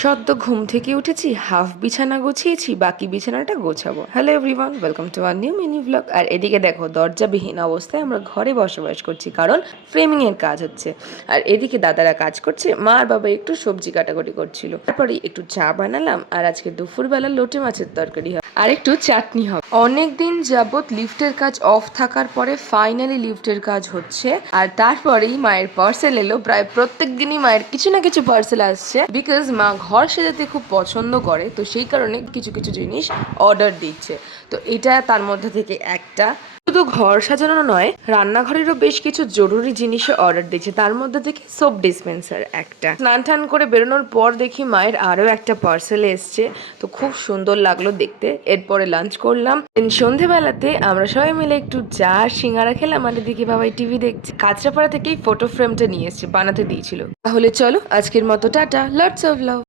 সদ্য ঘুম থেকে উঠেছি, হাফ বিছানা গুছিয়েছি, বাকি বিছানাটা গোছাবো। Hello everyone, welcome to our new mini blog. আর এদিকে দেখো, দরজাবিহীন অবস্থায় আমরা ঘরে বসবাস করছি, কারণ ফ্রেমিং এর কাজ হচ্ছে। আর এদিকে দাদারা কাজ করছে, মা আর বাবা একটু সবজি কাটাকুটি করছিল। তারপরে একটু চা বানালাম, আর আজকে দুপুরবেলা লোটে মাছের তরকারি হবে আর একটু চাটনি হবে। অনেকদিন যাবত লিফটের কাজ অফ থাকার পরে ফাইনালি লিফটের কাজ হচ্ছে। আর তারপরেই মায়ের পার্সেল এলো। প্রায় প্রত্যেক দিনই মায়ের কিছু না কিছু পার্সেল আসছে, বিকজ মা ঘর সাজাতে খুব পছন্দ করে, তো সেই কারণে কিছু কিছু জিনিস অর্ডার দিচ্ছে। তো এটা তার মধ্যে থেকে একটা। শুধু ঘর সাজানো নয়, রান্নাঘরেরও বেশ কিছু জরুরি জিনিসে অর্ডার দিচ্ছে, তার মধ্যে থেকে সোপ ডিসপেন্সার একটা। স্নান টান করে বেরোনোর পর দেখি মায়ের আরও একটা পার্সেল এসছে, তো খুব সুন্দর লাগলো দেখতে। এরপরে লাঞ্চ করলাম। সন্ধেবেলাতে আমরা সবাই মিলে একটু চা সিঙ্গারা খেলাম, আর এদিকে বাবাই টিভি দেখছে। কাঁচরাপাড়া থেকেই ফটো ফ্রেমটা নিয়ে এসছে, বানাতে দিয়েছিল। তাহলে চলো আজকের মতো টাটা, লটস অফ লাভ।